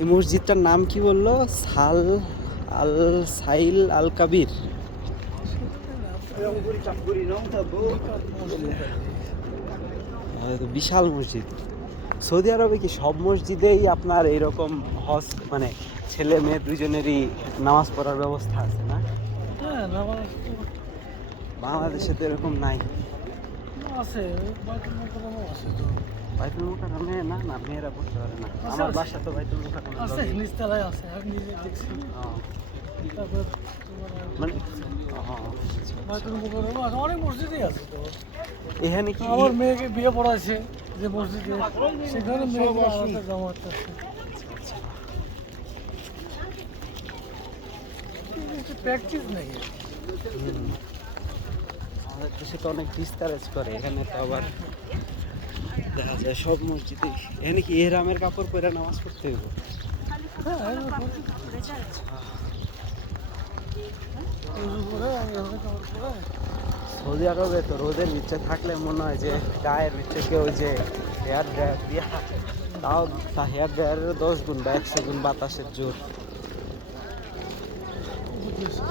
এই মসজিদটার নাম কি বললো? সাল আল সাইল আল কাবির। বিশাল মসজিদ। সৌদি আরবে কি সব মসজিদেই আপনার এইরকম হজ মানে ছেলে মেয়ে দুজনেরই নামাজ পড়ার ব্যবস্থা আছে না? হ্যাঁ, নামাজ বাংলাদেশে তো এরকম নাই। আছে, বাইতুল মোকাররমও আছে তো। বাইতুল মোকাররমে না, না মেয়েরা পড়তে পারে না। আছে, আমার আছে। বাসা তো বাইতুল মোকাররমে আছে, লগেই। নিচতলায় আছে, আমি নিজে দেখছি। তারপর তোমার মানে আচ্ছা, আচ্ছা। বাইতুল মোকাররম আছে, অনেক মসজিদই আছে তো। এখানে কি আমার মেয়েকে বিয়ে পড়াইছে যে মসজিদে, সেখানে মেয়েকে আলাদা জামাত আছে। প্র্যাকটিস নেই। আমাদের দেশে তো অনেক ডিসকারেজ করে, এখানে তো আবার দেখা যায় সব মসজিদে। এখানে কি এহরামের কাপড় পরে নামাজ পড়তে হইব? হ্যাঁ, উজু করে আমি এভাবে কাপড় পরে। সৌদি আরবে তো রোদের নিচে থাকলে মনে হয় যে গায়ের নিচে কেউ যে হেয়ার ড্রায়ার দিয়া, তাও তা হেয়ার ড্রায়ারের 10 গুণ বা 100 গুণ বাতাসের জোর। বুঝেছি।